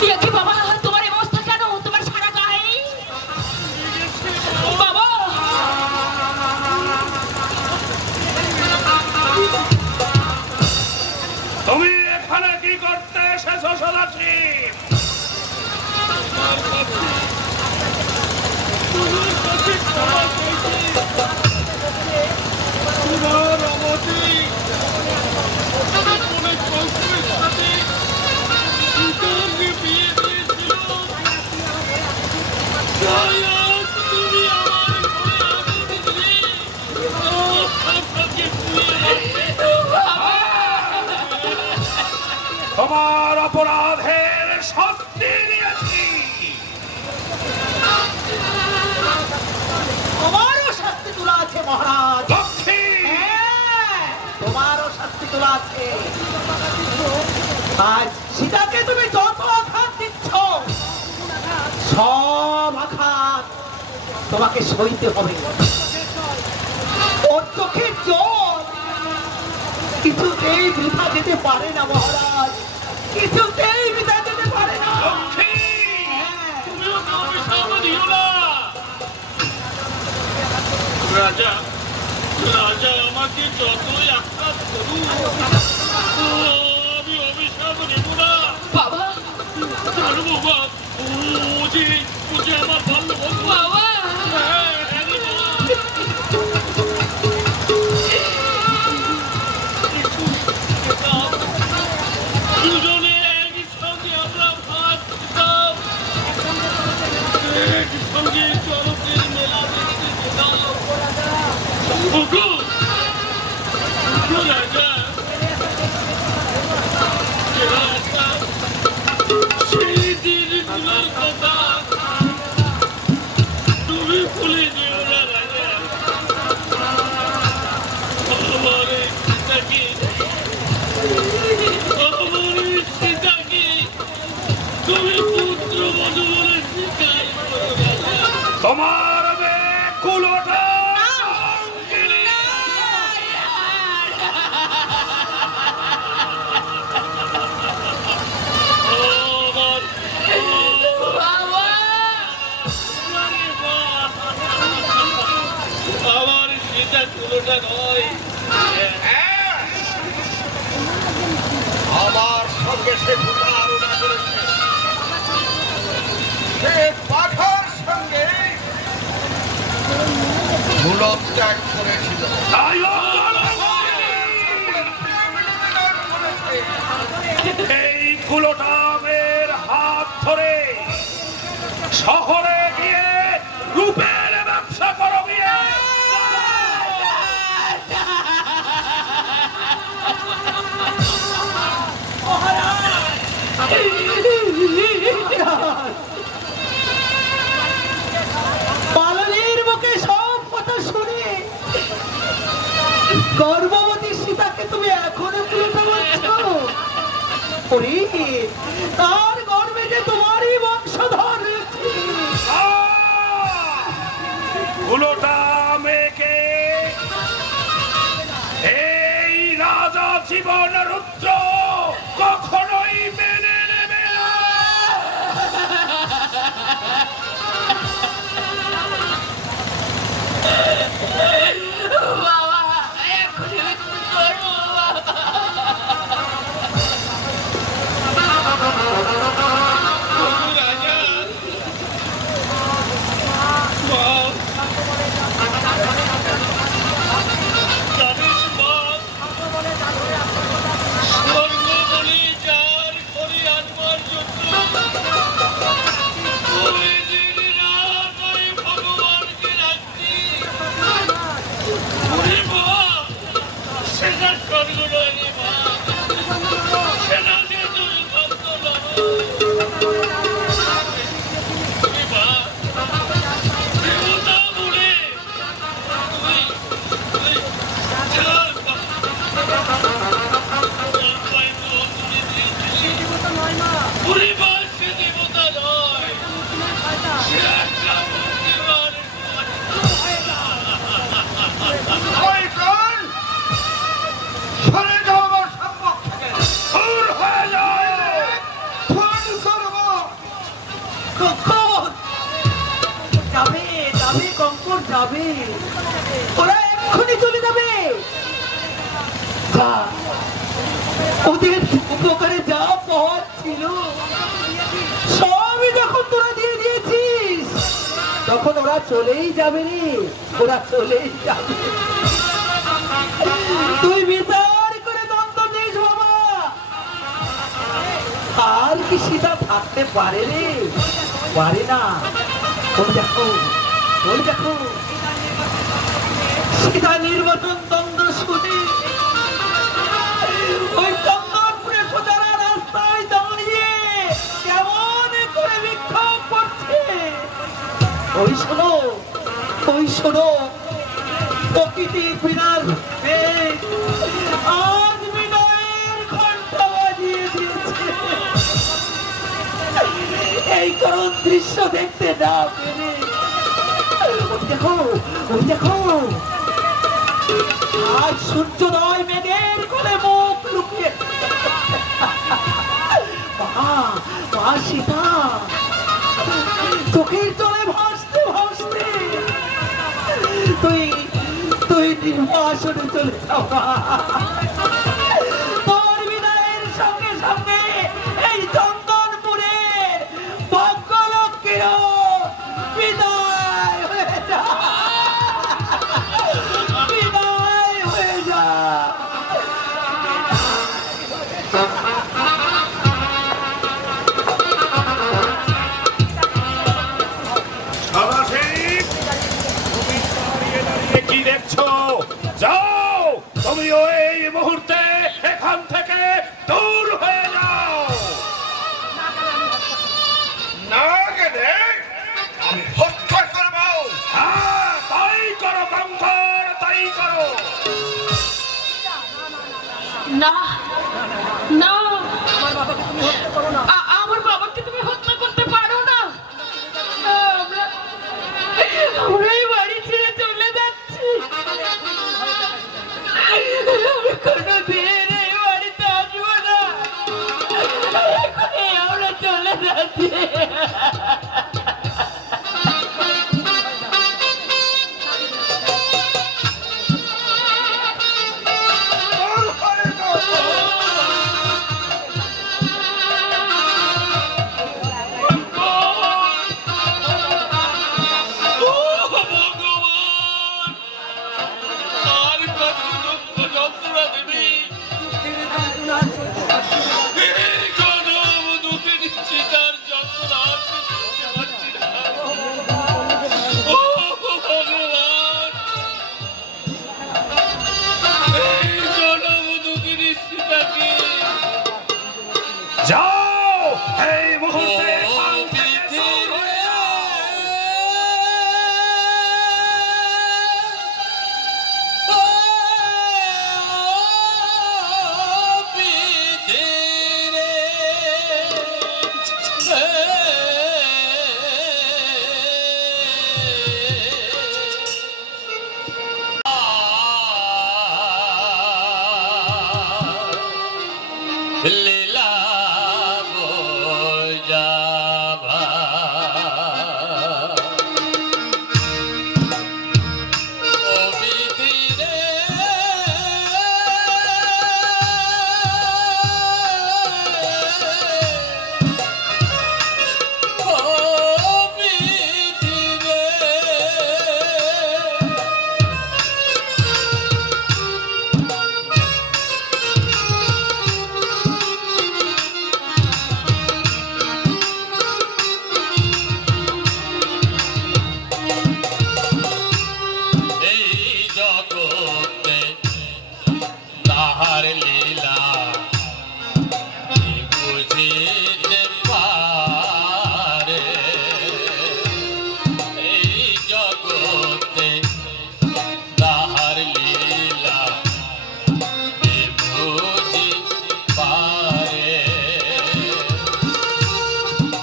কি বাবা তোমার এই অবস্থা কেন? তোমার সারা গায়ে বাবা। তুমি এখানে কি করতে এসেছো সোনাক্ষী? তোমার অমতি অনেক কষ্টের সাথে সীতাকে বিয়ে দিয়েছিল, তাই আজ তুমি আমার ঘরে আগুন দিলে আপনাকে তোমার অপরাধের শাস্তি দিয়েছি। তোমারও শাস্তি তোলা আছে মহারাজ। লক্ষ্মী, হ্যাঁ, তোমারও শাস্তি তোলা আছে। আজ সীতাকে তুমি যত আঘাত দিচ্ছ সব আঘাত তোমাকে সইতে হবে। ওর চোখের জল কিছুতেই বৃথা যেতে পারে না মহারাজ, কিছুতেই বৃথা যেতে পারে না। লক্ষ্মী, তুমিও তো অভিশাপ দিও না। রাজা রাজা আমাকে যতই আঘাত করুক আমি অভিশাপ নেব না বাবা জানবো বাবা, ও যে আমার ভালো বন্ধু। বাবা হ্যাঁ, হ্যাঁ রে বাবা। দুজনে একসঙ্গে আমরা ভাত খেতাম, একসঙ্গে চরকের মেলা দেখতে যেতাম। ওগো, ওগো রাজা, রাজা, সেই দিনগুলোর কথা তুমি ভুলে যেও না রাজা। আমার এই সীতাকে, আমার এই সীতাকে তুমি পুত্রবধূ বলে স্বীকার করো রাজা। তোমার মেয়ে কুলোটা আমার বাবা আমার সীতা কুলোটা নয়। আমার সঙ্গে সে প্রতারণা করেছে, সে পাখার সঙ্গে ভুলক ত্যাগ করেছিল। তাই ও এই কুলোটামের হাত ধরে শহরে গিয়ে রূপের ব্যবসা করো গিয়ে। পালনের মুখে সব কথা শুনে গর্ভবতী সীতাকে তুমি এখনো কুলোটা বলছো? ওরে, তার গর্ভে যে তোমারই বংশধর রয়েছে। কুলোটা মেয়েকে এই রাজা জীবন রুদ্র কখনোই মেনে নেবে না। বাবা এখন আমি কি করবো বাবা? রাজা, মা, জানিস মা, যাবে, ওরা এক্ষুনি চলে যাবে। যা, ওদের উপকারে যা পাওয়ার ছিল সবই যখন তোরা দিয়ে দিয়েছিস, তখন ওরা চলেই যাবে রে, ওরা চলেই যাবে। তুই বিচার করে দ্বন্দ্ব দিস বাবা। আর কি সীতা থাকতে পারে রে? পারে না। ওই দেখো, ওই দেখো, সীতা নির্বাচন দ্বন্দ্ব শুনে ওই চন্দনপুরে সোজারা রাস্তায় দাঁড়িয়ে কেমন করে বিক্ষোভ করছে। ওই শোনো, ওই শোনো, প্রকৃতি বিনাশ আজ বিনয়ের ঘন্টা বাজিয়ে দিয়েছে। এই করুণ দৃশ্য দেখতে না পেরে, ওই দেখো, ওই দেখো, আজ সূর্যোদয় মেঘের কোলে মুখ লুকিয়ে। মা সীতা চোখের জলে ভাসতে ভাসতে তুই তুই নির্বাসনে চলে যাওয়া। তোর বিদায়ের সঙ্গে সঙ্গে এই চন্দনপুরের ভগ্নলক্ষ্মীরও বিদায় হয়ে যা, বিদায় হয়ে যা। সাবাসিক, তুমি দাঁড়িয়ে দাঁড়িয়ে কি দেখছো? যাও, তুমিও এই মুহূর্তে এখান থেকে দূর হয়ে যাও। না গেলে আমি হত্যা করব। হ্যাঁ, তাই করো গঙ্গর, তাই করো। না না, আমার বাবাকে তুমি হত্যা করতে পারো না। আমরা এই বাড়ি ছেড়ে চলে যাচ্ছি। আমি কোনোদিন এই বাড়িতে আসবো না। এখনই আমরা চলে যাচ্ছি। ও ভগবান, আর কত দুঃখ যন্ত্রণা দেবী। এই জনম দুঃখে নিচ্ছি, তার যন্ত্রণা আর সহ্য করতে পারছি না। ও ভগবান, এই জনম দুঃখে নিচ্ছি তাকে। যাও, এই মুহূর্তে ও এখান থেকে দূর হয়ে যাও। লীলা বোঝাবা ও বিধি রে, ও বিধি রে। এই জগতে তাহার লীলা কি বুঝিতে পারে? এই জগতে তাহার লীলা কি বুঝিতে পারে?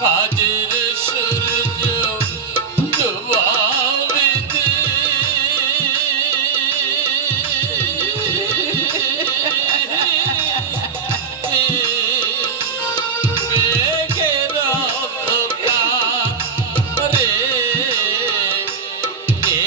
কাজের সূর্য ডুবাবিতে মেঘের অন্ধকারে কে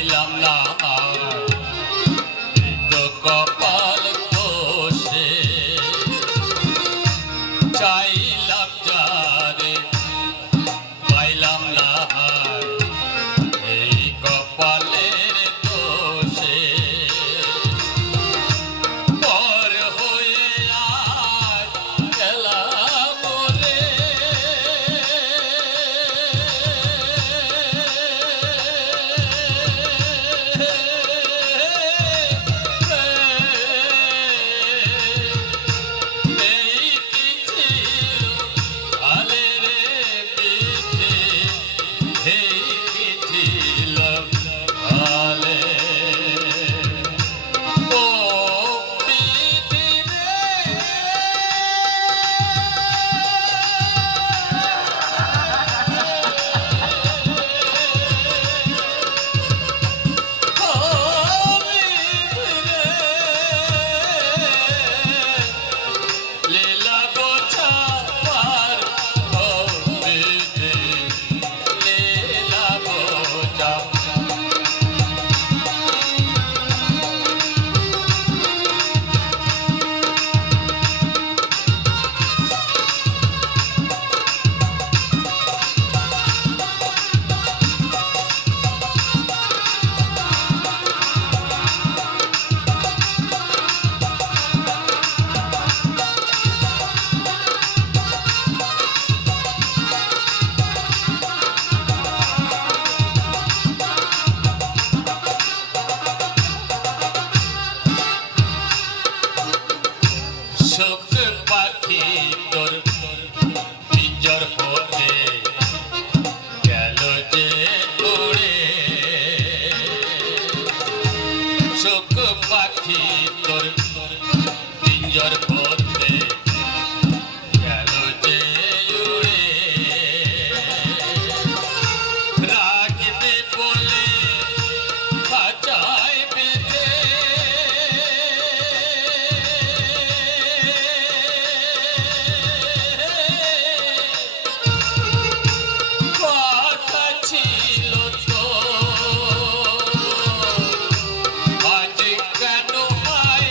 পাইলাম না এই তো কপাল দোষে চাইলাম যারে পাইলাম না এই কপালের দোষে পর হয়ে আজ গেলাম রে এই কি ছিল আলে রে পিঠে এই কি ছিল আলে ও পিঠে লীলা গোছা পার হইতে লীলা গোছা সুখ পাখি তোর পিঞ্জর হতে গেল যে উড়ে সুখ পাখি তোর পিঞ্জর হতে গেল যে উড়ে রাগিতে বলে খাঁচায় বেঁধে কথা ছিল তো আজ কেন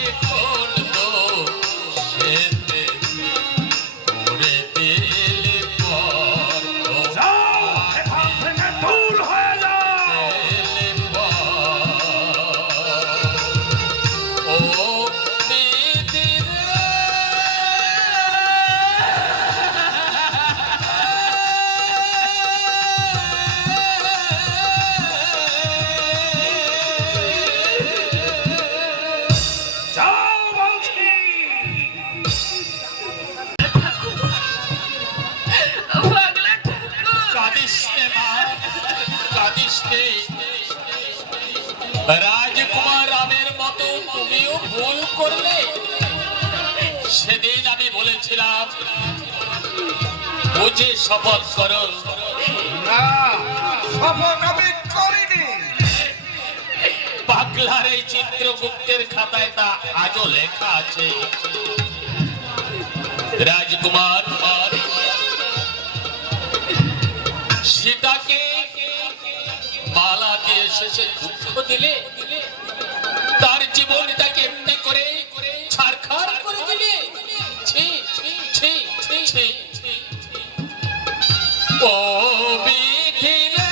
এখন তো সেতে উড়ে দিলে পর যাও এখান থেকে দূর হয়ে যাও দিলে পর ও দিদি যাও বলছি পাগলা ঠাকুর কাঁদিস নে মা কাঁদিস নে রাজকুমার রামের মতো তুমিও ভুল করলে সেদিন আমি বলেছিলাম বুঝে শপথ করো না শপথ আমি করিনি। পাগলার এই চিত্রগুপ্তের খাতায় তা আজও লেখা আছে রাজকুমার সীতাকে মালা দিয়ে শেষে দুঃখ দিলে তার জীবনটাকে এমনি করে ছারখার করে দিলে ছি ছি ছি ছি ছি ও বিধি রে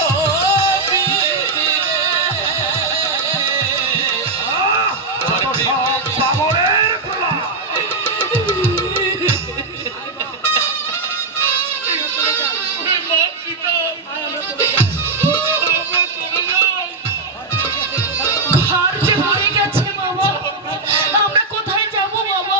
ও বিধি রে সব পাগলের গোলা। মা সীতা আমরা চলে যাই ঘর যে ভরে গেছে বাবা আমরা কোথায় যাব বাবা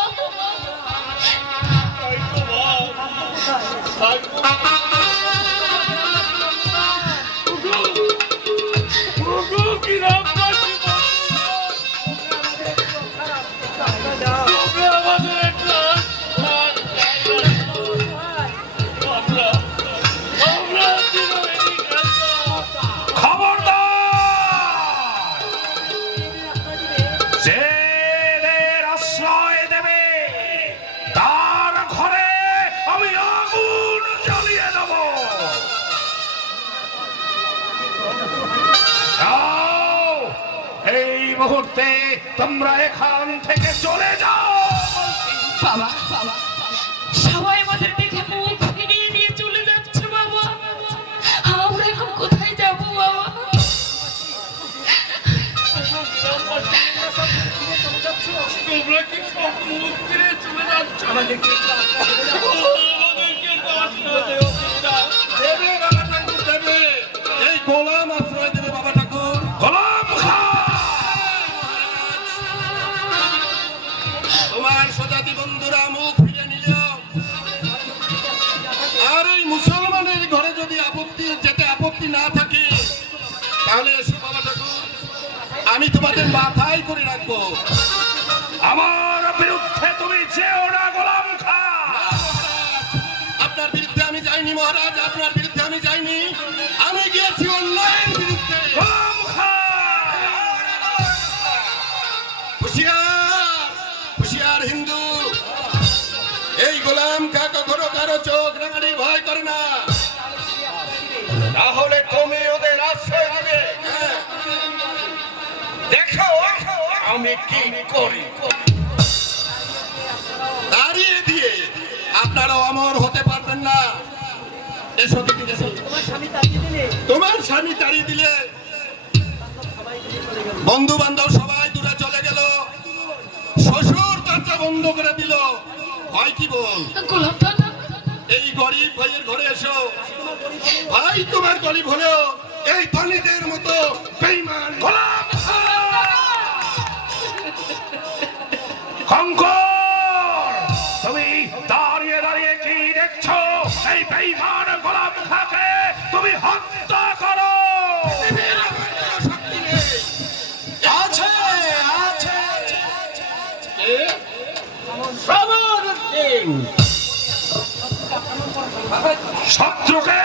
খবরদার! যে এদের আশ্রয় দেবে মুহূর্তে তোমরা এখান থেকে চলে যাও। বাবা সবাই আমাদের দেখে মুখ ফিরিয়ে দিয়ে চলে যাচ্ছে বাবা। আমরা এখন কোথায় যাব বাবা? তোমরা কি সব মুখ ফিরে চলে যাচ্ছ? আমাদেরকে দেবে বাবা ঠাকুর দেবে, এই গোলাম আশ্রয় দেবে বাবা ঠাকুর। গোলাম খা, তোমার স্বজাতি বন্ধুরা মুখ ফিরে নিল, আর এই মুসলমানের ঘরে যদি যেতে আপত্তি না থাকে তাহলে এসো বাবা ঠাকুর, আমি তোমাদের মাথায় করে রাখবো। আমার বিরুদ্ধে তুমি যেও না গোলাম খা। আপনার বিরুদ্ধে আমি যাইনি মহারাজ, আপনার বিরুদ্ধে আমি যাইনি, আমি গিয়েছি অন্যায়ের বিরুদ্ধে। গোলাম খা, হুঁশিয়ার হুঁশিয়ার হিন্দু, এই গোলাম খা কখনো কারো চোখ রাঙানি ভয় করে না। তাহলে তুমি ওদের আশ্রয় দিবে? হ্যাঁ। দেখো আমি কি করি। দাঁড়িয়ে দিয়ে আপনারাও অমর হতে পারবেন না। এসো দিদি, এসো। তোমার স্বামী তাড়িয়ে দিলে, বন্ধু বান্ধব সবাই দূরে চলে গেল, শ্বশুর দরজা বন্ধ করে দিল, হয় কি বল? গোলাম দাদা এই গরিব ভাইয়ের ঘরে এসো। ভাই তোমার গরিব হলেও এই ধনীদের মতো বেঈমান। গোলাম খা। কঙ্কর, তুমি দাঁড়িয়ে দাঁড়িয়ে কি দেখছো? এই বেঈমান গোলাম খাকে তুমি হত্যা করো। শক্তি নেই। আছে আছে শত্রুকে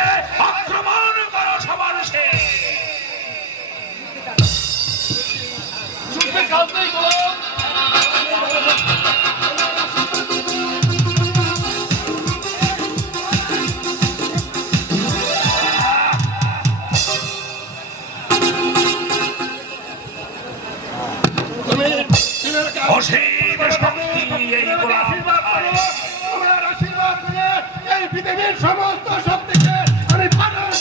আক্রমণ করো সবার শেষ। অসীম শক্তি এই গোলাম খায়। তোমার আশীর্বাদ করে এই পৃথিবীর সমস্ত শক্তিকে আমি পালন।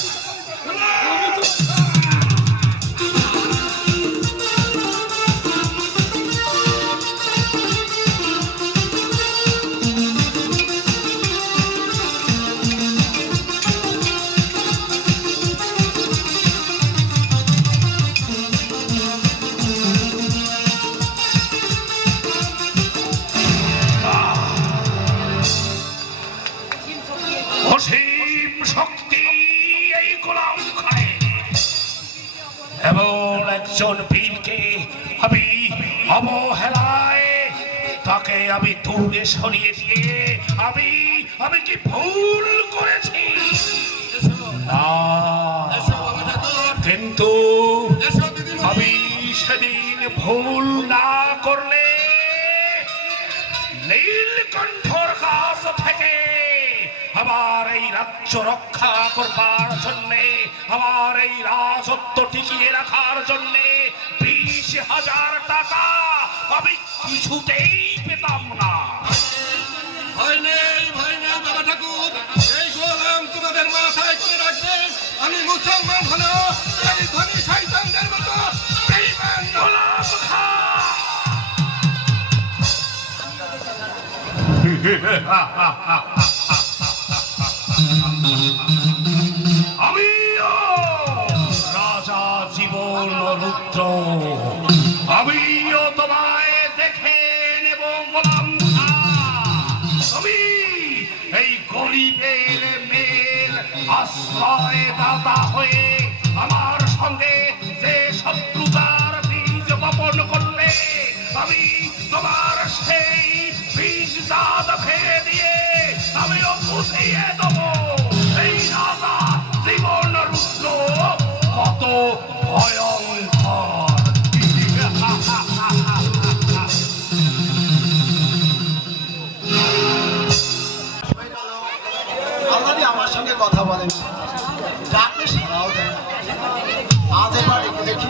অসীম শক্তি এই গোলাম খায়। এমন একজন বীরকে আমি অবহেলায় তাকে আমি দূরে সরিয়ে দিয়ে আমি কি ভুল করেছি? না, এসো বাবা ঠাকুর, কিন্তু এসো দিদিমণি। আমি সেদিন ভুল না করলে নীলকণ্ঠর কাছ থেকে আমার এই রাজ্য রক্ষা করবার জন্যে, আমার এই রাজত্ব টিকিয়ে রাখার জন্যে 20,000 টাকা আমি কিছুতেই পেতাম না। ভয় নেই বাবা ঠাকুর, এই গোলাম তোমাদের মাথায় করে রাখবে। আমি মুসলমান হলেও এই ধনী শয়তানদের মতো বেঈমান নই। গোলাম খা, আমিও রাজা জীবন রুদ্র, আমিও তোমায় দেখে নেব গোলাম খা। তুমি এই গরিবের মেয়ের আশ্রয় দাতা হয়ে আমার সঙ্গে যে শত্রুতার বীজ বপন করলে, আমি তোমার সেই বীজ দাঁত ফেলে দিয়ে আমিও বুঝিয়ে দেবো এই রাজা জীবন রুদ্র কত ভয়ঙ্কর। আল্লাদি আমার সঙ্গে কথা বলেন, ডাকলে সারাও দেন। আজ এবার ডেকে দেখি।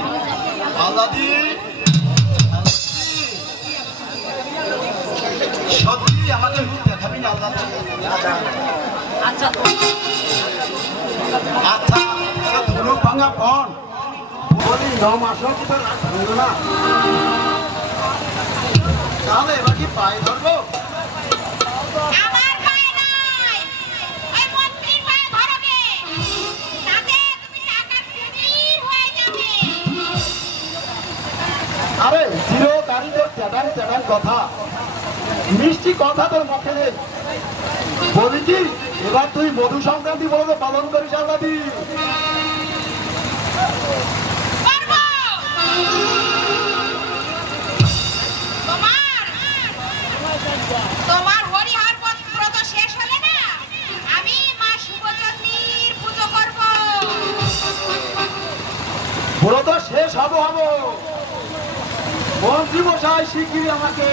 আল্লাদি তুই আমাকে মুখ দেখাবি না আল্লাহ আচ্ছা আচ্ছা ধনুক ভাঙা পণ বলি 9 মাসও কি তোর রাগ ভাঙলো না তাহলে এবার কি পায়ে ধরবো আমার পায়ে নয়, ওই মন্ত্রীর পায়ে ধরবে। তাতে তুমি টাকা চুরি হয়ে যাবে। আরে চিরকারীদের চ্যাটান চ্যাটান কথা মিষ্টি কথা তোর মুখে নেই বলি কি এবার তুই মধু সংক্রান্তি বলে পালন করিস আল্লাদি করবো। তোমার হরিহর ব্রত শেষ হলে না আমি মা শিবচন্দ্রীর পুজো করব। পুরো তো শেষ হবো মন্ত্রী মশাই শিগগিরই আমাকে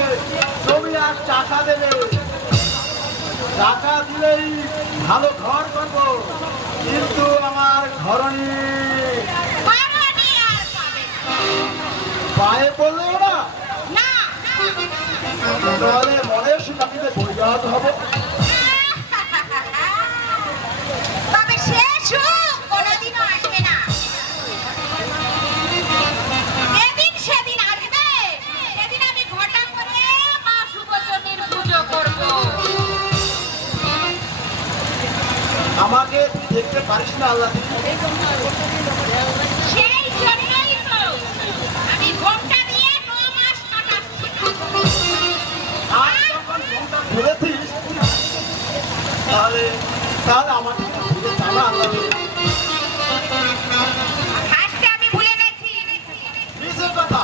জমি আর টাকা দেবে টাকা দিলেই ভালো ঘর করবো কিন্তু আমার ঘরণী পাবনি আর পাবে পায়ে পড়লেও না না। তাহলে মনের সুতাকিতে বৈরাত হবে তবে সে সুখ কোনোদিনও আসবে না। যেদিন সেদিন আসবে সেদিন আমি ঘটা করে মা শিবচন্দ্রীর পুজো করব। আমাকে তুই দেখতে পারিস না আল্লাহ সেই জন্যই তো আমি ঘোমটা দিয়ে 9 মাস কাটাচ্ছি। আর যখন ফোনটা ধরেছিস তাহলে তাহলে আমাকে একটু ঘুরে জানা আল্লাহ হাসতে আমি ভুলে গেছি। কিসের কথা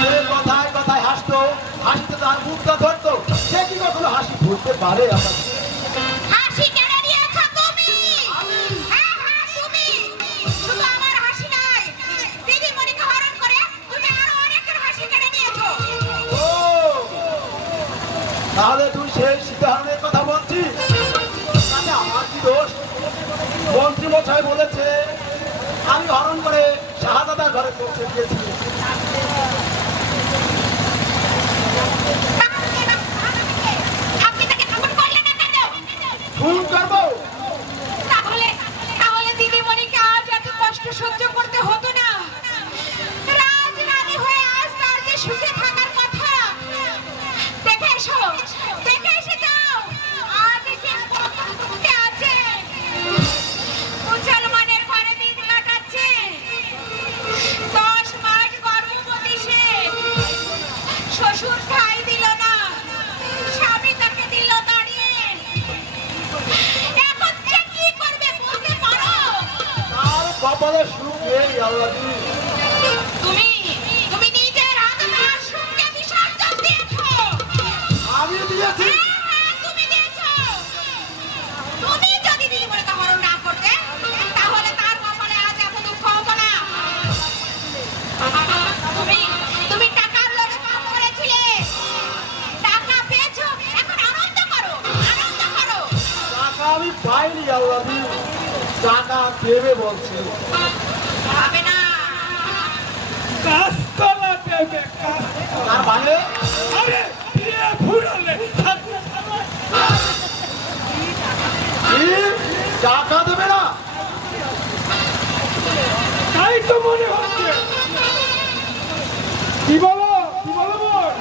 সে কথায় কথায় হাসতো হাসিতে তার মুখটা ধরতো সে কি কখনো হাসি ভুলতে পারে আল্লাহ হাসি কেড়ে নিয়েছো তুমি। হ্যাঁ হ্যাঁ তুমি। শুধু আমার হাসি নয়, দিদিমণিকে হরণ করে তুমি আরো অনেকের হাসি কেড়ে নিয়েছো। ও তাহলে তুই সেই সীতাহারণের কথা বলছিস তাতে আমার কি দোষ মন্ত্রী মশাই বলেছে আমি হরণ করে শাহজাদার ঘরে পৌঁছে দিয়েছি আপনি তাকে খুন করলেন না কেন? খুন করবো তাহলে তাহলে দিদিমণিকে আজ এত কষ্ট সহ্য করতে হতো না। রাজরানী হয়ে আজ তার যে সুখে থাকার কথা। দেখে এসে যাও আজ সে কত সুখে আছে। মুসলমানের ঘরে দিন কাটাচ্ছে। 10 মাস গর্ভবতী সে। শ্বশুর ঠাঁই দিল না, স্বামী তাকে দিল দাঁড়িয়ে। এখন সে কি করবে বলতে পারো? তার কপালে সুখ নেই আল্লাহ তুমি তুমি নিজের হাতে তার সুখকে বিসর্জন দিয়েছো। আমি দিয়েছি হ্যাঁ, তুমি দিয়েছো। তুমি যদি দিদিমণিকে হরণ না করতে তাহলে তার কপালে আজ এত দুঃখ হতো না। তুমি তুমি টাকার লোভে পাপ করেছিলে। টাকা পেয়েছো, এখন আনন্দ করো, আনন্দ করো। টাকা আমি পাইনি আল্লাহ টাকা দেবে বলছে হবে না। কাস্তলা দেবে তার মানে আরে বিয়ে ফুরালে কি টাকা দেবে না তাই তো মনে হচ্ছে কি বলো বোন?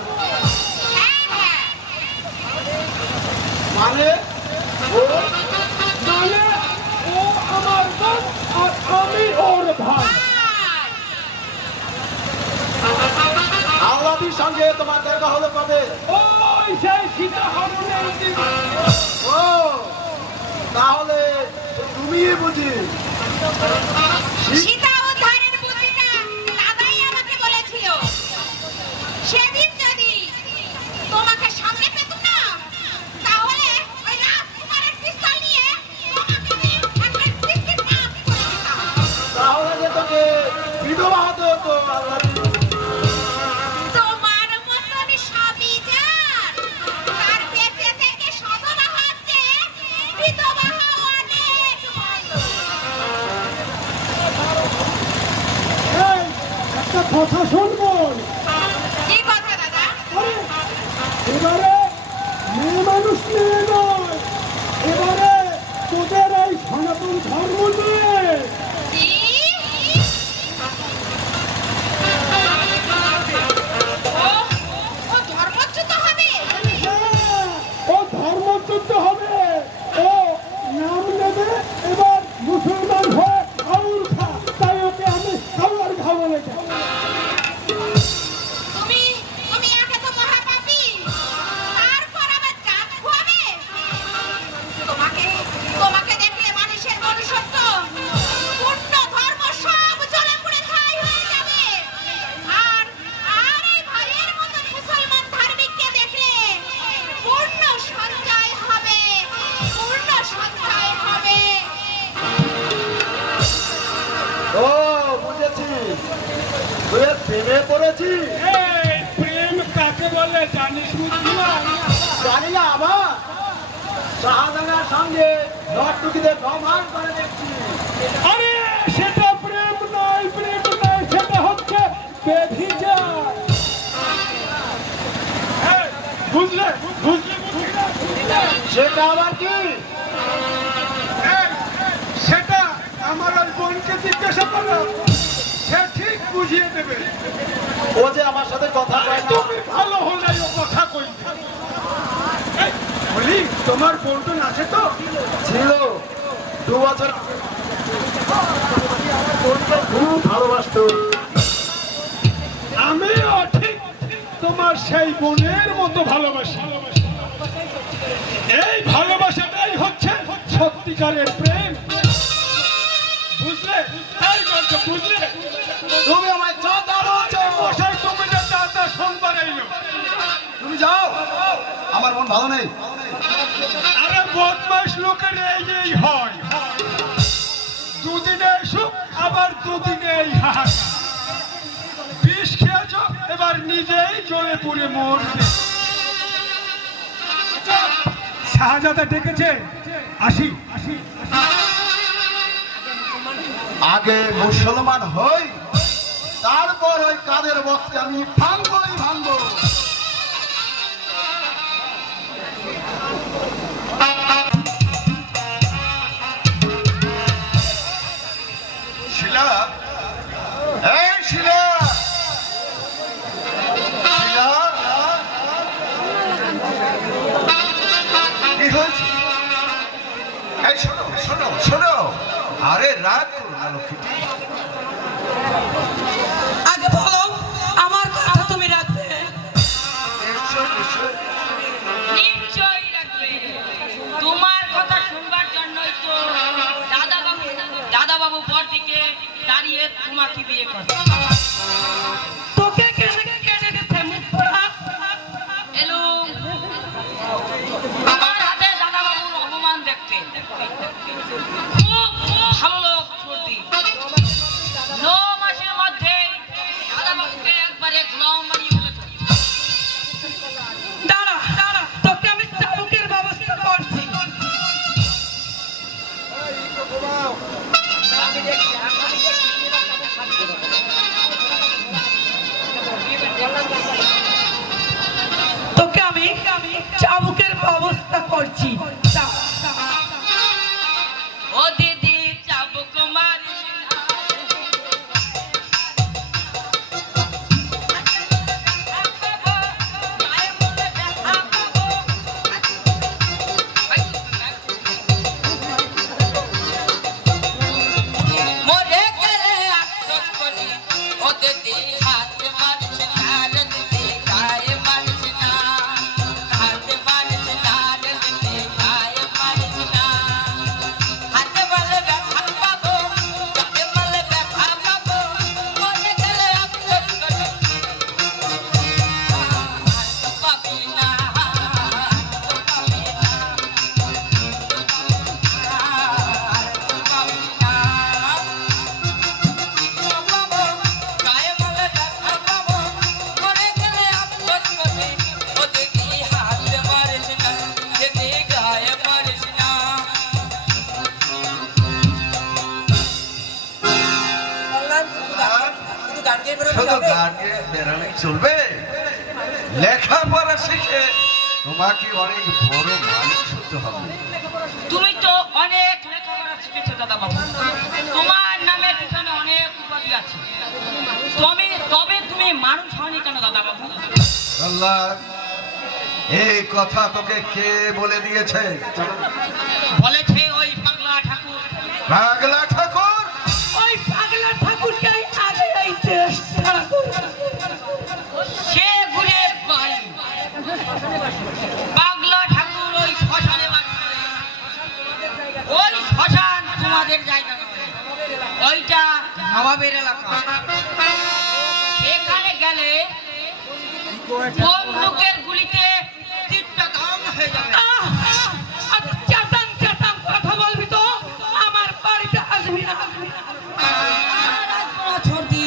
হ্যাঁ হ্যাঁ মানে ও মানে ও আমার বোন আর আমি ওর ভাই। আল্লাহর সঙ্গে তোমার দেখা হলো কবে ওই সেই সীতাহারণের দিন। ও তাহলে তুমি বুঝি সীতা উদ্ধারের বুদ্ধিটা দাদাই আমাকে বলেছিল। সেদিন যদি তোমাকে সামনে পেতুম না তাহলে ওই রাজকুমারের পিস্তল নিয়ে তোমাকে আমি একবার পিস্তির পাপ করে দিতাম। তাহলে যে তোকে বিধবা হতে হতো আল্লাহ তোমার মতন স্বামী যার তার বেঁচে থেকে সাধনা হচ্ছে বিধবা হওয়া অনেক ভালো। একটা কথা শুনবো কি কথা দাদা? এবারে তুই এর প্রেমে পড়েছি? এই প্রেম কাকে বলে জানিস বুঝলাম? জানি না আবার শাহজাহানের সঙ্গে নর্তকীদের রোমান করে দেখছি। আরে সেটা প্রেম নয়, প্রেম নয়, সেটা হচ্ছে ব্যভিচার। এই, বুঝলে বুঝলে বুঝলে? সেটা আবার কি? এই, সেটা আমার ওই বোনকে জিজ্ঞাসা করো, সে ঠিক বুঝিয়ে দেবে। ও যে আমার সাথে কথা কয় না। তুমি ভালো হলে ও কথা কইবে। এই, বলি তোমার বোন আছে তো? ছিল 2 বছর। আমার বোনকে খুব ভালোবাসতো। আমিও ঠিক তোমার সেই বোনের মতো ভালোবাসি। এই ভালোবাসাটাই হচ্ছে সত্যিকারের প্রেম, বুঝলে? তাই বলছো, বুঝলে? তুমি আমায় চাঁদা বলছো। মশাই, তুমি যে চাঁদা শুনবার এলো। তুমি যাও, আমার মন ভালো নেই। আরে বদমাস লোকের এই হয়, দুদিনে সুখ আবার দুদিনে এই হাহাকার। বিষ খেয়েছ, এবার নিজেই জ্বলে পুড়ে মরবে। শাহজাদা ডেকেছে, আসি আসি। আগে মুসলমান হই, তারপর ওই কাদের বক্সকে আমি ভাঙবই ভাঙবো। শিলা, এই শিলা, শিলা, কি হয়েছে? এই শোনো শোনো শোনো, আরে রাগ করো না লক্ষ্মীটি। আগে বলো আমার কথা তুমি রাখবে? নিশ্চয় নিশ্চয়। নিশ্চয়ই রাখবে। তোমার কথা শুনবার জন্যই তো দাদা বাবু বড়দিকে দাঁড়িয়ে তোমাকে বিয়ে করে। তোকে কেনে কেনে গেছে মুখ পোড়া? এলো আমার হাতে দাদা বাবুর অপমান দেখতে। খুব ভালো লোক সর্দি। 9 মাসের মধ্যে দাদা বাবুকে একবারে গোলাম বানিয়ে ফেলেছে। দাঁড়া দাঁড়া, তোকে আমি চাবুকের ব্যবস্থা করছি। তোকে আমি চাবুকের ব্যবস্থা করছি। ও দিদি চাবুক মারিস না। মরে গেলে আফসোস করি, ও দিদি হাত মারিস না রে দিদি, গায়ে মারিস না, হাত মারিস না রে দিদি, গায়ে মারিস না। হাতে বলে ব্যথা পাবো, হাতে বলে ব্যথা পাবো, মরে গেলে আফসোস করি, হাত পাবি না, হাত পাবি না, হাত পাবি না। গায়ে বলে ব্যথা পাবো, মরে গেলে আফসোস করবি, ও দিদি হাত মারিস না, দিদি গায়ে মারিস না। শুধু গান গেয়ে বেড়ালে চলবে? লেখাপড়া শিখে তোমাকে অনেক বড় মানুষ হতে হবে। তুমি তো অনেক লেখাপড়া শিখেছো দাদা বাবু। তোমার নামের পিছনে অনেক উপাধি আছে। তবে তুমি মানুষ হওনি কেন দাদা বাবু? আল্লাহ, এই কথা তোকে কে বলে দিয়েছে? বলেছে ওই পাগলা ঠাকুর। পাগলা ঠাকুর? ওই পাগলা ঠাকুরকে আগে এই দেশ ছাড়া করবে। সে ঘুরে পায়। পাগলা ঠাকুর ওই শ্মশানে বাস করে। ওই শ্মশান তোমাদের জায়গা নয়, ওইটা নবাবের এলাকা। সেখানে গেলে বন্দুকের গুলিতে তীরটা গাম হয়ে যাবে। চাটান চাটান কথা বলবি তো আমার বাড়িতে আসবি না। সর্দি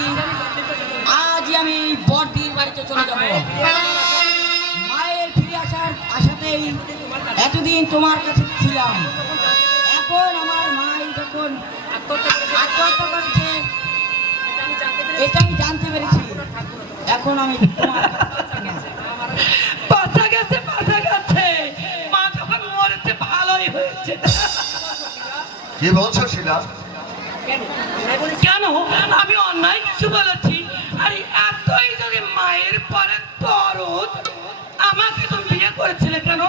এতদিন তোমার কাছে ছিলাম, এখন আমার মাই যখন আত্মহত্যা করেছে এটা আমি জানতে পেরেছি। এখন আমি তোমার বাঁচা গেছে, বাঁচা গেছে। মা যখন মরেছে ভালোই হয়েছে। কি বলছো শিলা? কেন আমি অন্যায় কিছু বলেছি? আরে এতই যদি মায়ের পরে দরদ, আমাকে তুমি বিয়ে করেছিলে কেন?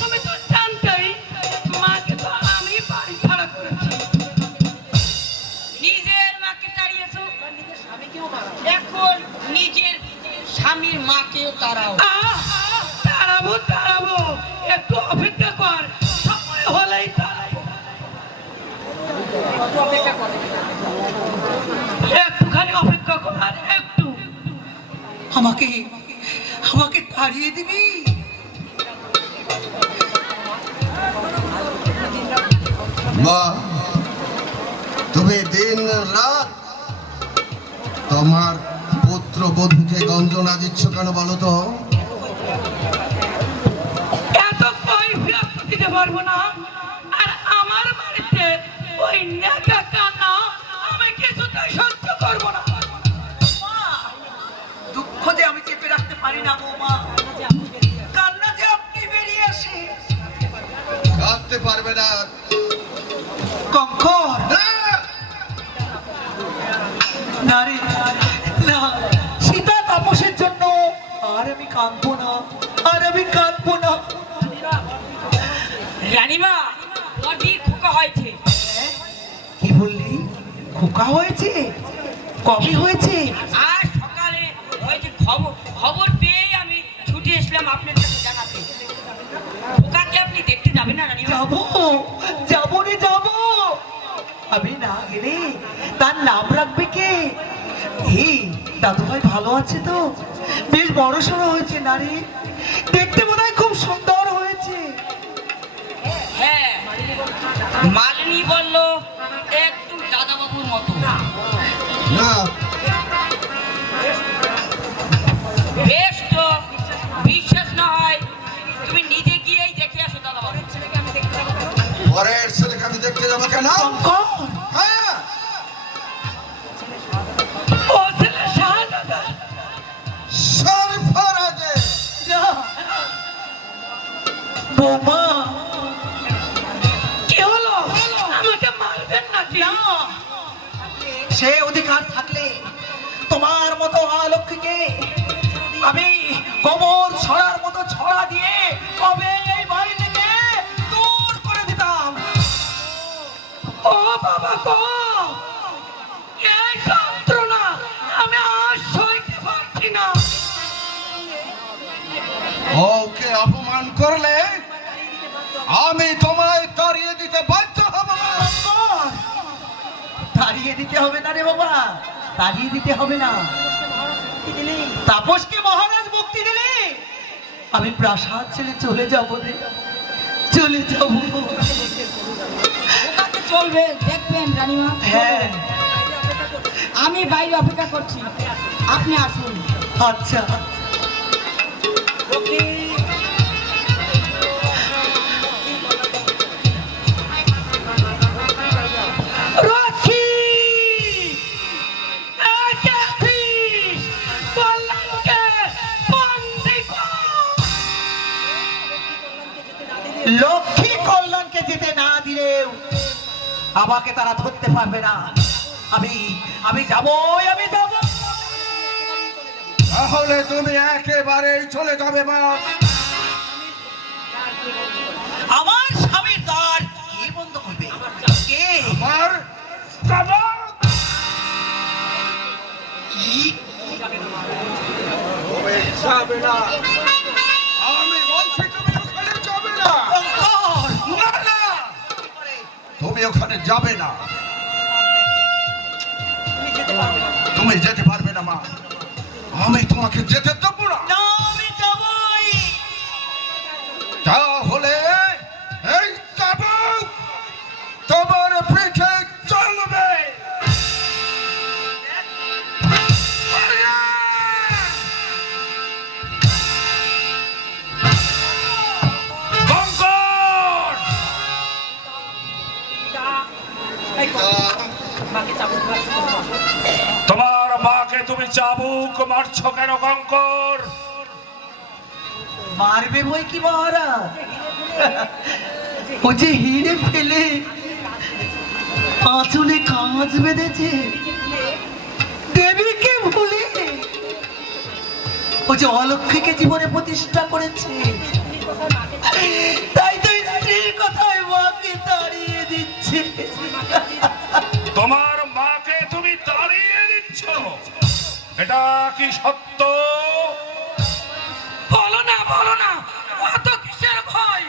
তুমি তো জানতেই মাকে তো আমি বাড়ি ছাড়া করেছি। নিজের মাকে তাড়িয়েছো, এখন নিজের স্বামীর মাকেও তাড়াও। তাড়াবো তাড়াবো, একটু অপেক্ষা কর, সময় হলেই তাড়াবো। একটুখানি অপেক্ষা কর, আর একটু। আমাকে আমাকে তাড়িয়ে দিবি? মা, তুমি দিন রাত তোমার পুত্র বধূকে গঞ্জনা দিচ্ছ কেন বলো তো? এত কৈফিয়ত দিতে পারবো না। আর আমার বাড়িতে ওই নেতা কান্না আমি কিছুতেই সহ্য করবো না। দুঃখ যে আমি চেপে রাখতে পারি না বৌমা, কান্না যে আপনি বেরিয়ে আসে। কাঁদতে পারবে না। কঙ্কর না রে, না, সীতা তাপসের জন্য আর আমি কাঁদবো না, আর আমি কাঁদবো না। রানীমা, বড়দির খোকা হয়েছে। কি বললি? খোকা হয়েছে? কবে হয়েছে? আজ সকালে হয়েছে। খবর পেয়ে আমি ছুটে এসলাম আপনার কাছে জানাতে। খোকাকে আপনি দেখতে যাবেন না রানীমা? যাবো, যাবো রে যাবো। আমি না গেলে তার নাম রাখবে কে? এই দাদু ভাই ভালো আছে তো? বেশ বড় সড়ো হয়েছে নারী, দেখতে মনে হয় খুব সুন্দর হয়েছে। হ্যাঁ, মালিনী বলল একটু দাদাবাবুর মতো। না, বেশ তো, বিশ্বাস না হয় তুমি নিজে গিয়েই দেখে আসো দাদাবাবু। পরের ছেলেকে আমি দেখতে যাবো কেন? শঙ্কর, হ্যাঁ, ও ছেলে শাহজাদা। সরফরাজে। না, বৌমা, কি হলো? আমাকে মারবেন নাকি? না, সে অধিকার থাকলে তোমার মতো অলক্ষীকে আমি গোবর ছড়ার মতো ছড়া দিয়ে কবে এই বাড়ি থেকে দূর করে দিতাম। ও বাবা গো, এই যন্ত্রণা আমি আর সইতে পারছি না। ওকে অপমান করলে আমি তোমায় তাড়িয়ে দিতে বাধ্য হব না। শঙ্কর, তাড়িয়ে দিতে হবে না রে বাবা, তাড়িয়ে দিতে হবে না। তাপসকে মহারাজ মুক্তি দিলে আমি প্রাসাদ ছেড়ে চলে যাব রে, চলে যাব। খোকাকে চলবে দেখবেন রানীমা। হ্যাঁ, আমি বাইরে অপেক্ষা করছি, আপনি আসুন। আচ্ছা। রকি, একাশিস, কল্যাণকে বন্দী কর। লক্ষ্মী কল্যাণকে যেতে না দিলেও আমাকে তারা ধরতে পারবে না। আমি যাবই, আমি যাব। তাহলে তুমি একেবারেই চলে যাবে মা। আমার স্বামীর দ্বার কে বন্ধ করবে? কে? আমার তুমি যাবে না। আমি বলছি তুমি ওখানে যাবে না। শঙ্কর, না, না, তুমি ওখানে যাবে না। তুমি যেতে পারবে না মা, আমি তোমাকে যেতে দেবো না। না, আমি যাবই। তাহলে এই চাবুক তোমার পিঠে চলবে। কঙ্কর! তোমার মাকে তুমি চাবুক মারছো কেন কঙ্কর? মারবে বই কি মহারাজ? ও যে হিড়ে ফেলে আঁচলে কাঁচ বেঁধেছে, দেবীকে ভুলে ও যে অলক্ষ্মীকে জীবনে প্রতিষ্ঠা করেছে, তাই তো স্ত্রীর কথায় মাকে তাড়িয়ে দিচ্ছে। তোমার মাকে তুমি তাড়িয়ে দিচ্ছ, এটা কি সত্য? বলো না অত কিসের ভয়?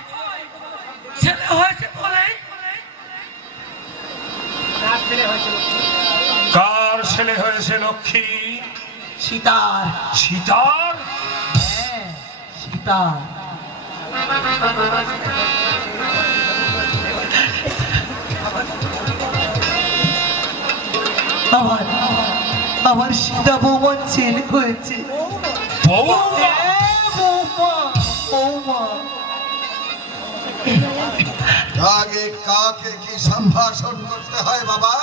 ছেলে হয়েছে বলে। কার ছেলে হয়েছে লক্ষ্মী? সীতার। সীতার? হ্যাঁ, সীতার। আমার সীতা বৌমার ছেলে হয়েছে। বৌমা? হ্যাঁ, বৌমা। আগে কাকে কি সম্ভাষণ করতে হয় বাবা?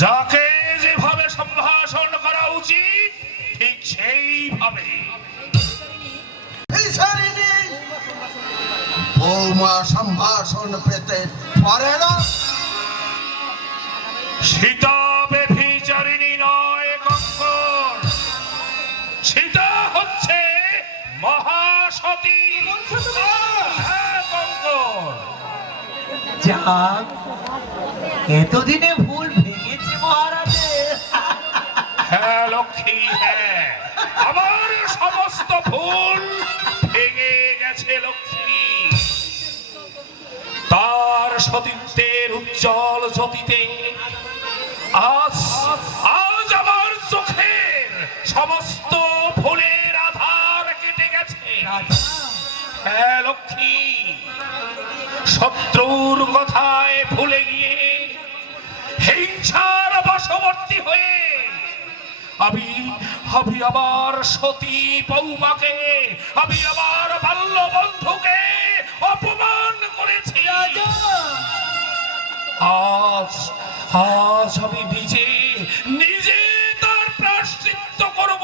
যাকে যেভাবে সম্ভাষণ করা উচিত ঠিক সেইভাবে। ভিখারিণী বৌমা সম্ভাষণ পেতে পারে না। সীতা ব্যভিচারিণী নয় কঙ্কর, সীতা হচ্ছে মহাসতী। হ্যাঁ কঙ্কর। যাক, এতদিনে ভুল ভেঙেছে মহারাজের। হ্যাঁ লক্ষ্মী, হ্যাঁ আমার সমস্ত ভুল ভেঙে গেছে লক্ষ্মী। তার সতীত্বের উজ্জ্বল জ্যোতিতে আজ আমার চোখের সমস্ত ভুলের আধার কেটে গেছে। হ্যাঁ লক্ষ্মী, শত্রুর কথায় ভুলে গিয়ে হিংসার বশবর্তী হয়ে আমি আমার সতী বৌমাকে, আমি আমার বাল্য বন্ধুকে অপমান করেছি। আজ আমি নিজে তার প্রায়শ্চিত্ত করব।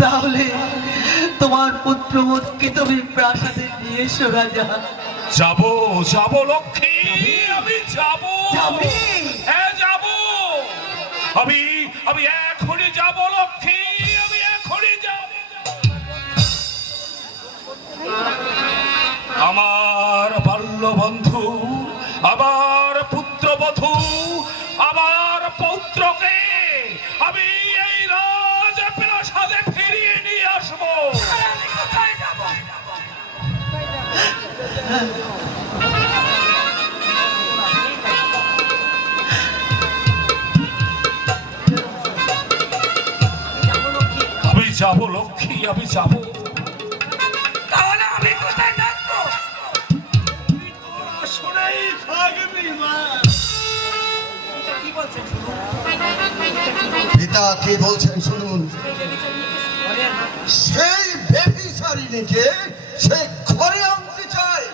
তাহলে তোমার পুত্রবধূকে তুমি প্রাসাদে নিয়ে এসো রাজা। যাব লক্ষ্মী, আমি যাব। হ্যাঁ যাব, আমি এখনই যাব লক্ষ্মী, আমি এখনই যাব। আমার বাল্য বন্ধু, আমার পুত্রবধূ, আমার পৌত্রকে আমি এই রাজপ্রাসাদে ফিরিয়ে নিয়ে আসবো। আমি কোথায় যাব? আমি যাব লক্ষ্মী, আমি যাব। তাহলে আমি কোথায় থাকবো? শোনাই থাকবি মা। পিতা কি বলছেন শুনুন। সেই ব্যভিচারিণীকে সে ঘরে আনতে চায়।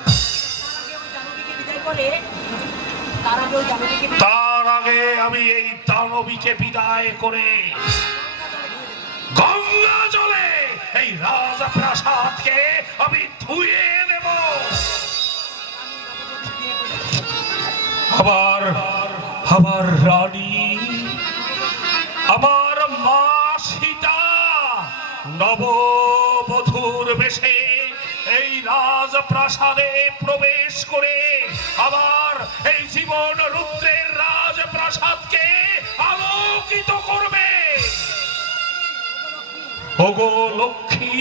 তার আগে আমি এই দানবীকে বিদায় করে গঙ্গা জলে এই রাজপ্রাসাদকে আমি ধুয়ে দেব। আমার রানী, আমার মা সীতা নববধূর বেশে এই রাজপ্রাসাদে প্রবেশ করে আবার এই জীবন রুদ্রের রাজপ্রাসাদকে আলোকিত করবে। ওগো লক্ষ্মী,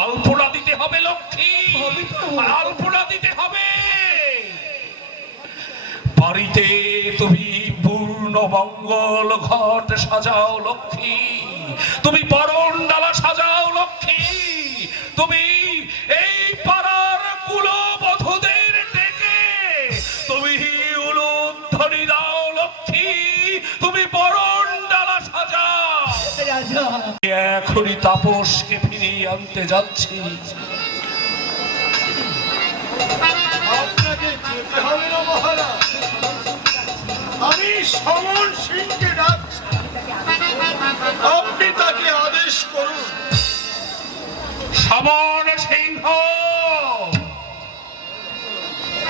আলপনা দিতে হবে লক্ষ্মী, আলপনা দিতে হবে। বাড়িতে তুমি পূর্ণ মঙ্গল ঘট সাজাও লক্ষ্মী, তুমি বরণডালা সাজাও লক্ষ্মী, তুমি এই পাড়ার কুলবধূদের ডেকে তুমি উলুধ্বনি দাও লক্ষ্মী, তুমি বরণডালা সাজাও। এখনই তাপসকে ফিরিয়ে আনতে যাচ্ছি। আপনাকে যেতে হবে না মহারাজ, আমি সমন সিংকে ডাকছি, আপনি তাকে আদেশ করুন। সমন সিংহ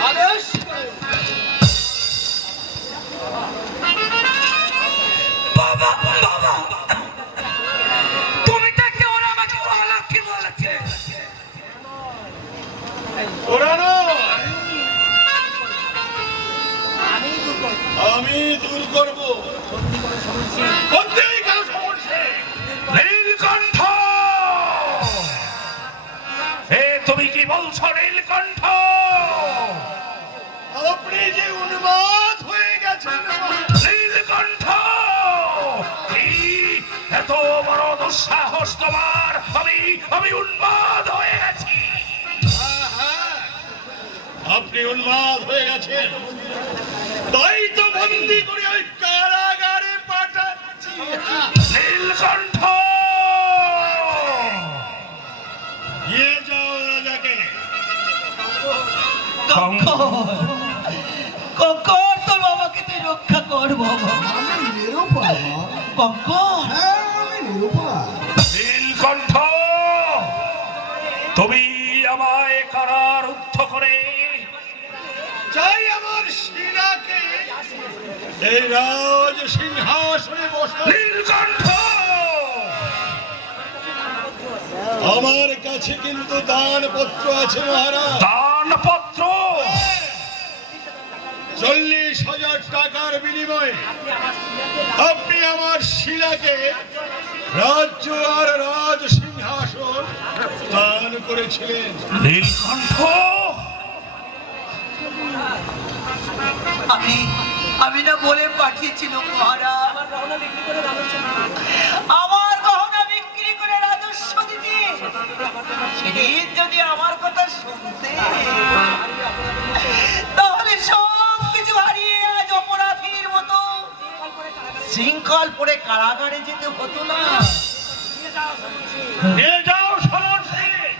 আদেশ বাবা বাবা, তুমি তাকে ওরা আমাকে অলক্ষী বলেছে। ওরা নয়, আমি দূর করব। বলতেই কেন সমন সিং? নীলকণ্ঠ, এ তুমি কি বলছো নীলকণ্ঠ? আপনি যে উন্মাদ হয়ে গেছেন নীলকণ্ঠ, কি এত বড় দুঃসাহস তোমার? আমি উন্মাদ হয়ে গেছি। আপনি উন্মাদ হয়ে গেছেন, তাই তো বন্দি করে ওই কারাগারে পাঠাচ্ছি। নীলকণ্ঠ, নিয়ে যাও রাজাকে। কঙ্কর, তোর বাবাকে তুই রক্ষা কর বাবা। কঙ্কর, নীলকণ্ঠ, তুমি আমায় কারারুদ্ধ করে চাই আমার শিরাকে এই রাজ সিংহাসনে বসা। নীলকণ্ঠ, আমার কাছে কিন্তু দানপত্র আছে মহারাজ। দানপত্র? 40,000 টাকার বিনিময়ে আপনি আমার শিলাকে রাজ্য আর রাজ সিংহাসন দান করেছিলেন। নীলকণ্ঠ, আমি না বলে পাঠিয়েছিল মহারাজ, আমার গহনা বিক্রি করে রাজস্ব দিতে। সেদিন যদি আমার কথা শুনতে, তাহলে সব কিছু হারিয়ে আজ অপরাধীর মতো শৃঙ্খল পরে কারাগারে যেতে হতো না। নিয়ে যাও সমন সিং।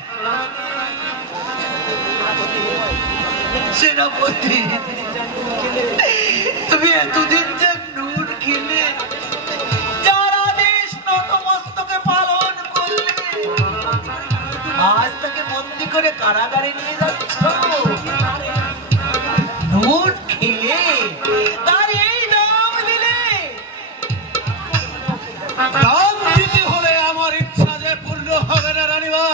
সেনাপতি, তুমি এতদিন যে নুন খেলে, যার আদেশ নতমস্তকে পালন করলে, আজ তাকে বন্দি করে কারাগারে নিয়ে যাচ্ছ নুন খেয়ে, তার এই দাম দিলে? দাম দিতে হলে আমার ইচ্ছা যে পূর্ণ হবে না রানীমা।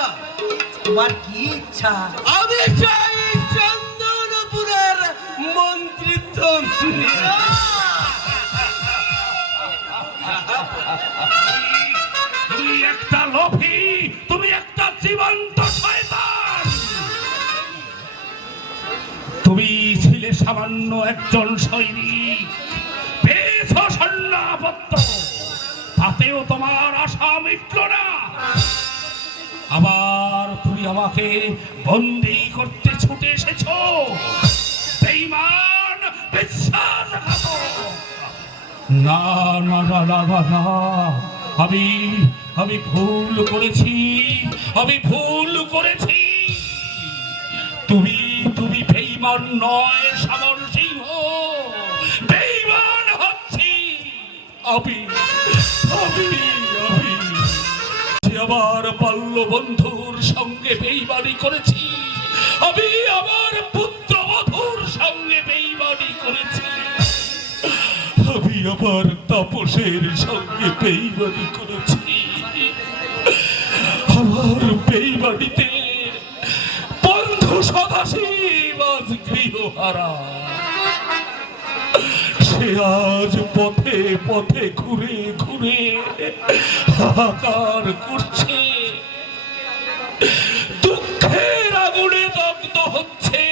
তোমার কি ইচ্ছা? আমি চাই চন্দনপুরের মন্ত্রিত্ব। তুমি একটা লোভী, তুমি একটা জীবন্ত শয়তান। তুমি ছিলে সামান্য একজন সৈনিক, পেয়েছ সৈন্যপত্র, তাতেও তোমার আশা মিটল না। আবার তুমি আমাকে বন্দী করতে ছুটে এসেছ। বেঈমান, বিশ্বাসঘাতক। না না না না না না, আমি ভুল করেছি, আমি ভুল করেছি। তুমি বেঈমান নয় সমর সিংহ, বেঈমান হচ্ছি আমি। আমার বাল্য বন্ধুর সঙ্গে বেঈমানি করেছি, আমি আমার পুত্রবধূর সঙ্গে বেঈমানি করেছি, আমি আমার তাপসের সঙ্গে বেঈমানি করেছি। আমার বেঈমানিতে বন্ধু সদাশিব আজ গৃহহারা। সে আজ পথে পথে ঘুরে ঘুরে হাহাকার করছে, দুঃখের আগুনে দগ্ধ হচ্ছে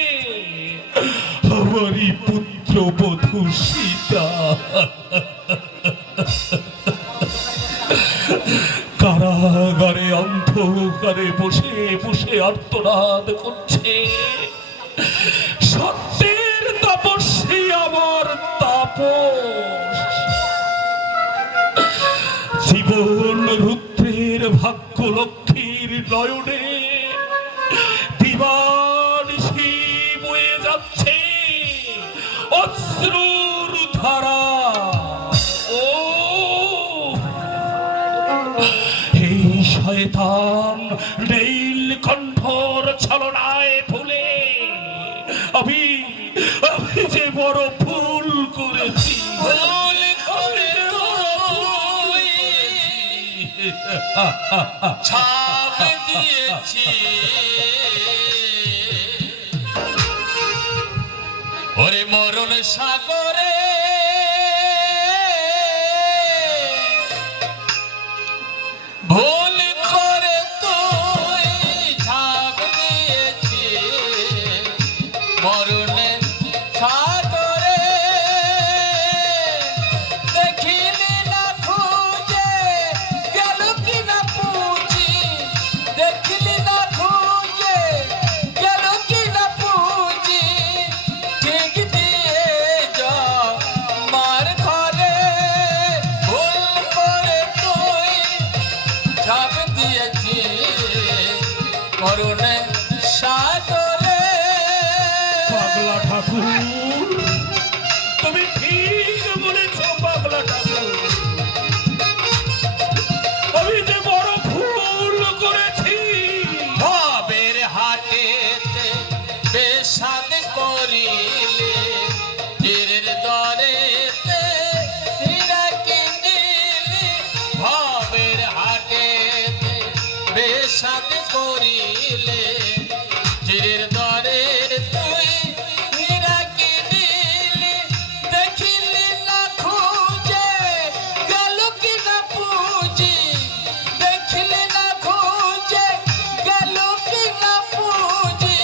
আমারই পুত্রবধূ সীতা। কারাগারে অন্ধকারে বসে বসে আর্তনাদ করছে, সত্যের তপস্বী আমার তাপস। জীবন রুদ্রের ভাগ্য লক্ষ্মীর নয়নে দিবানিশি বয়ে অশ্রুর ধারা। ও এই শয়তান নীল কণ্ঠর ছলনায় ভুলে আমি যে বড় ভুল করেছি। ভুল করে তুই ছাপ দিয়েছি ওরে মরণ সাগরে। ভুল করে তুই ছাপ দিয়েছি মরণে সাগরে। দেখিলি না খুঁজে গেল কি না পুঁজি, দেখিলি না খুঁজে গেল কি না পুঁজি। ঠিক দিয়ে যা মার ঘরে। ভুল করে তুই ছাপ দিয়েছি মরণে সাগরে। পাগলা ঠাকুর, তুমি ঠিক বলেছ পাগলা ঠাকুর, আমি যে বড় ভুল করেছি। ভাবের হাটেতে বেসাদ করিলে হীরের দরেতে হীরা কিনিলি। ভাবের হাটেতে বেসাদ করিলে হীরের দরে তুই হীরা কিনিলি। দেখিলি না খুঁজে গেল কি না পুঁজি, দেখিলি না খুঁজে গেল কি না পুঁজি।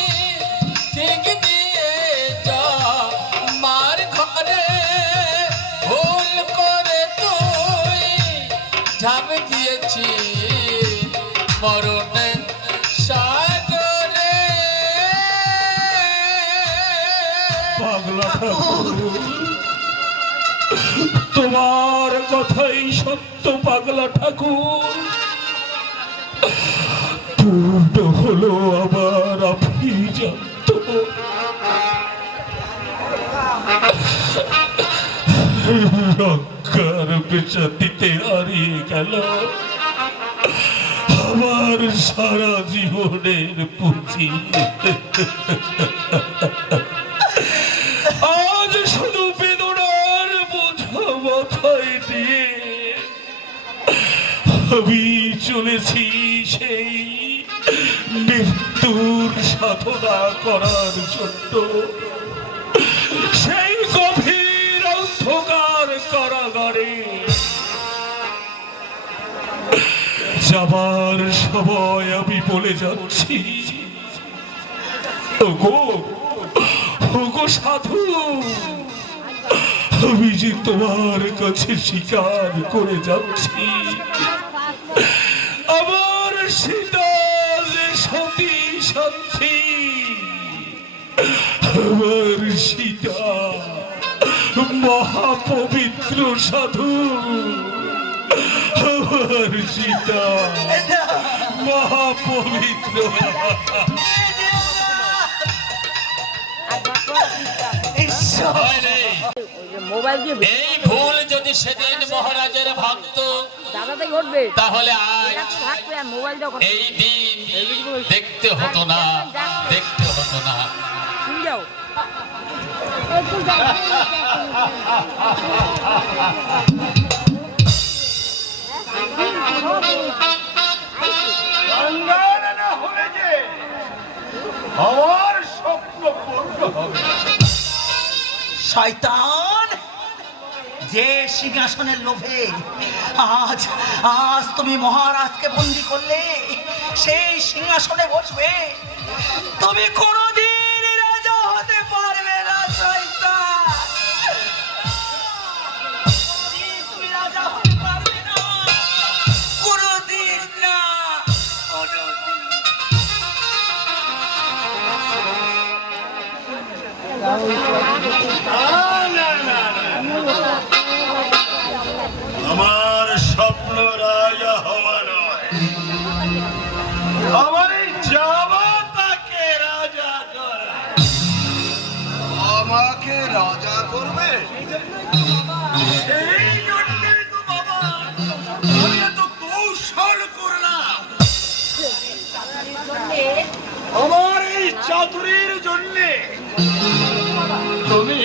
ঠিক দিয়ে যা মার ঘরে। ভুল করে তুই ঝাঁপ দিয়েছি মরণে সাগরে। পাগলা ঠাকুর, তোমার কথাই সত্য পাগলা ঠাকুর। পূর্ণ হলো আমার অভিজাত। রক্ষার পেশাতিতে হারিয়ে গেল আমার সারা জীবনের পুঁজি। আজ শুধু বেদনার বোঝা মাথায় দিয়ে আমি চলেছি সেই মৃত্যুর সাধনা করার জন্য, সেই গভীর অন্ধকার কারাগারে। যাবার সময় আমি বলে যাচ্ছি, ওগো ওগো সাধু, আমি যে তোমার কাছে স্বীকার করে যাচ্ছি আমার সীতা যে সতী সাথী, আমার সীতা মহাপবিত্র সাধু, আমার সীতা মহাপবিত্র। মোবাইল দিয়ে এই ভুল যদি সেদিন মহারাজের ভাঙত দাদা থেকে উঠবে তাহলে আজ থাকবে আর মোবাইল দাও এই দিন দেখতে হতো না, দেখতে হতো না। শুন যাও গঙ্গার না হলে যে আমার স্বপ্ন পূর্ণ হবে। শয়তান, যে সিংহাসনের লোভে আজ আজ তুমি মহারাজকে বন্দি করলে, সেই সিংহাসনে বসবে তুমি কোনোদিন রাজা হতে পারবে না। শয়তান, তুমি রাজা হতে পারবে না, কোনোদিন না, কোনোদিন। আমার স্বপ্ন রাজা হওয়া নয়, আমার এই যাওয়া তাকে রাজা করা। আমাকে রাজা করবে? আমার এই চাতুরির জন্য তুমি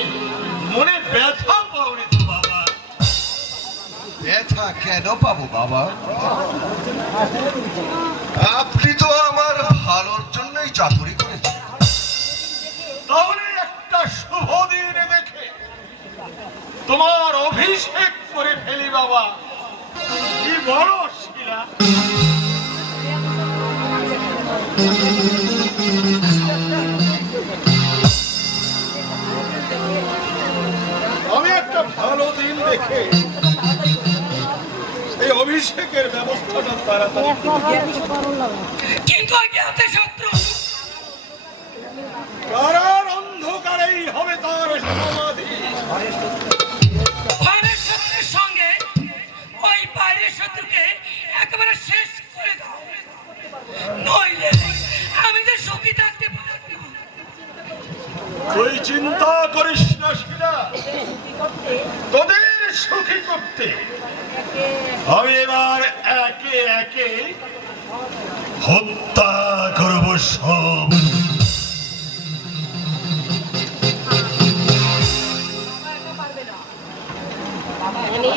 মনে ব্যথা পাওনি তো বাবা? ব্যথা কেন পাবো বাবা? আপনি তো আমার ভালোর জন্যই চাতুরি করেছেন। তাহলে একটা শুভ দিন দেখে তোমার অভিষেক করে ফেলি বাবা। কি বড় শিলা! আমি একটা ভালো দিন দেখে এই অভিষেকের ব্যবস্থাটা তাড়াতাড়ি কিন্তু জ্ঞাতে শত্রু কারার অন্ধকারেই হবে তার সমাধি। বাইরের শত্রুর সঙ্গে ওই বাইরের শত্রুকে একেবারে শেষ করে দাও, নইলে আমি যে সুখী থাকতে পারবো না। তুই চিন্তা করিস না শিলা, তোদের সুখী করতে আমি এবার একে একে হত্যা করব সব।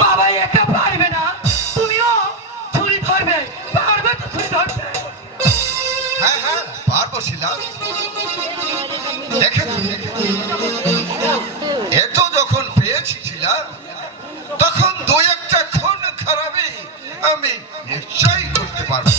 বাবা একা পারবে না, তুমিও ছুরি ধরবে, পারবে তো ছুরি ধরবে। হ্যাঁ হ্যাঁ পারবো শিলা। দেখেন এত যখন পেয়েছি শিলা, তখন দুই একটা খুন খারাপই আমি নিশ্চয়ই করতে পারবো।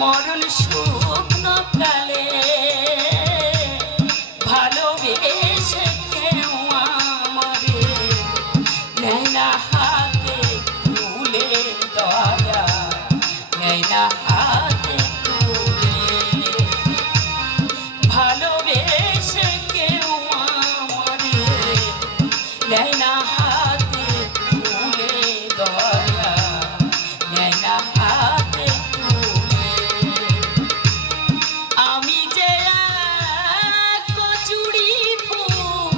মরণ শুকনো কালে ভালোবেসে কেউ আমারে নেয় না হাতে তুলে দয়া, নেয় না হাতে তুলে। ভালোবেসে কেউ আমারে নেয় না হাতে তুলে দয়া, নেয় না হাতে তুলে। আমি যে এক কচুরি ফুল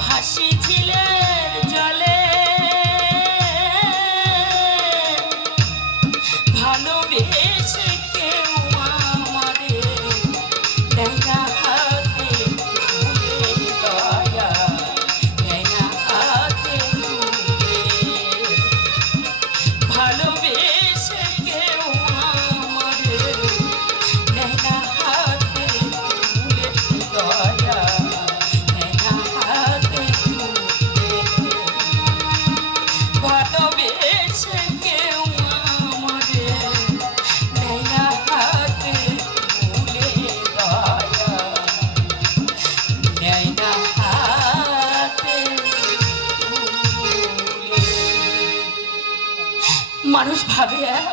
ভাসি ঝিলের জলে, ভালোবেসে কেউ আমারে নেয় না হাতে তুলে দয়া, নেয় না হাতে তুলে। ভালোবেসে কেউ আমারে নেয় না হাতে তুলে দয়া, নেয় না হাতে তুলে। ভালোবেসে কেউ আমারে নেয় না হাতে তুলে দয়া, নেয় না হাতে তুলে। মানুষ ভাবে